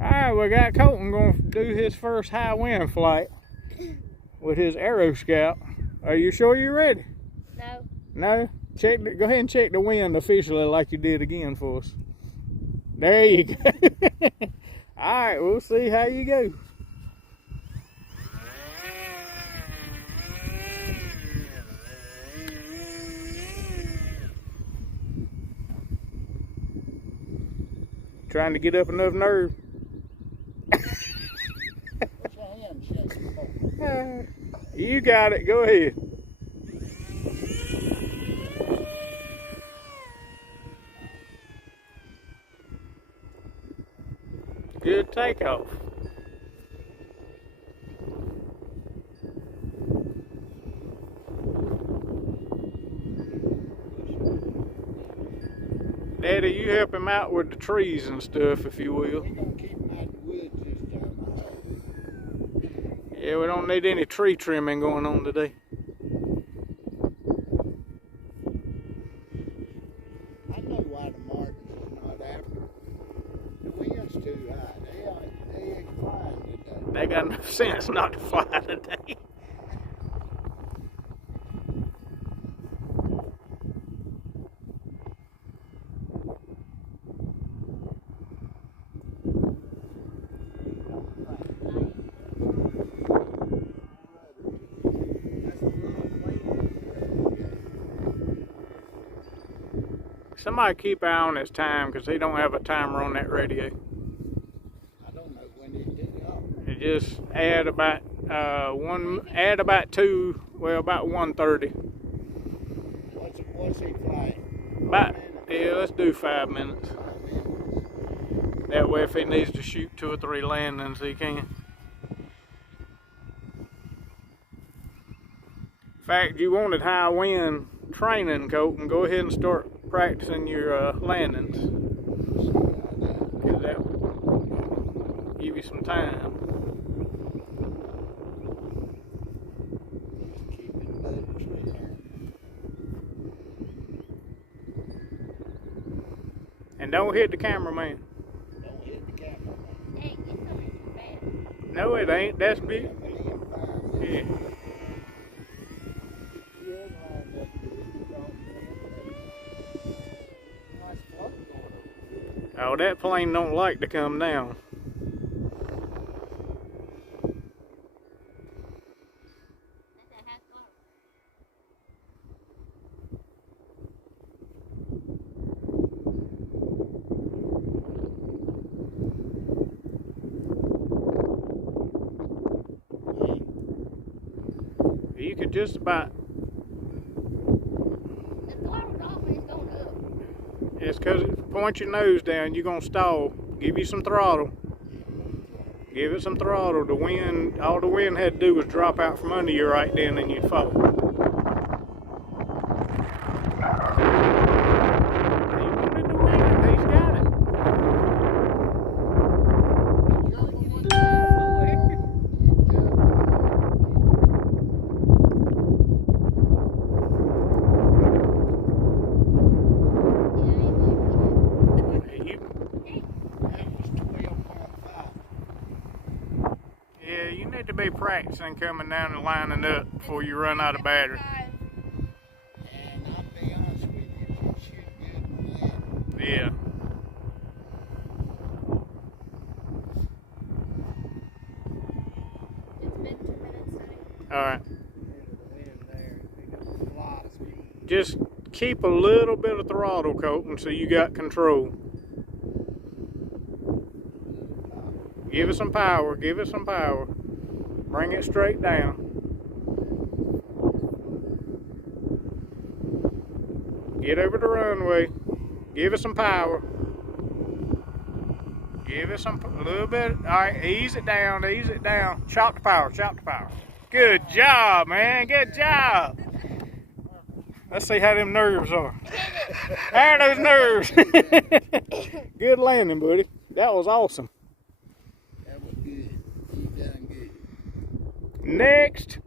Alright, we got Colton going to do his first high wind flight with his Aero Scout. Are you sure you're ready? No. No? Go ahead and check the wind officially like you did again for us. There you go. Alright, we'll see how you go. Trying to get up enough nerve. You got it. Go ahead. Good takeoff. Daddy, you help him out with the trees and stuff, if you will. Yeah, we don't need any tree trimming going on today. I know why the Martins is not after. The wind's too high. They ain't flying today. They got enough sense not to fly today. Somebody keep an eye on his time, because he don't have a timer on that radio. I don't know when it did off. It just add about about 1:30. What's he flying? Yeah, let's do 5 minutes. That way if he needs to shoot 2 or 3 landings, he can. In fact, you wanted high wind training, Colton. Go ahead and start practicing your landings. Because that will give you some time. And don't hit the cameraman. Don't hit the camera. Hey, it's coming too fast. No, it ain't. That's big. Yeah. Oh, that plane don't like to come down. You could just about. The throttle's off and it's going up. It's because point your nose down, you're going to stall. Give you some throttle. Give it some throttle. The wind, all the wind had to do was drop out from under you right then and you'd fall. He wanted the wind, he's got it. You need to be practicing coming down and lining up before you run out of battery. And I'll be honest with you, you shoot good on that. Yeah. It's been 2 minutes, honey. Alright. Just keep a little bit of throttle, Colton, so you got control. Give it some power, give it some power. Bring it straight down. Get over the runway. Give it some power. Give it some, a little bit. All right, ease it down, ease it down. Chop the power, chop the power. Good job, man, good job. Let's see how them nerves are. How are those nerves? Good landing, buddy. That was awesome. That was good. You done good. Next.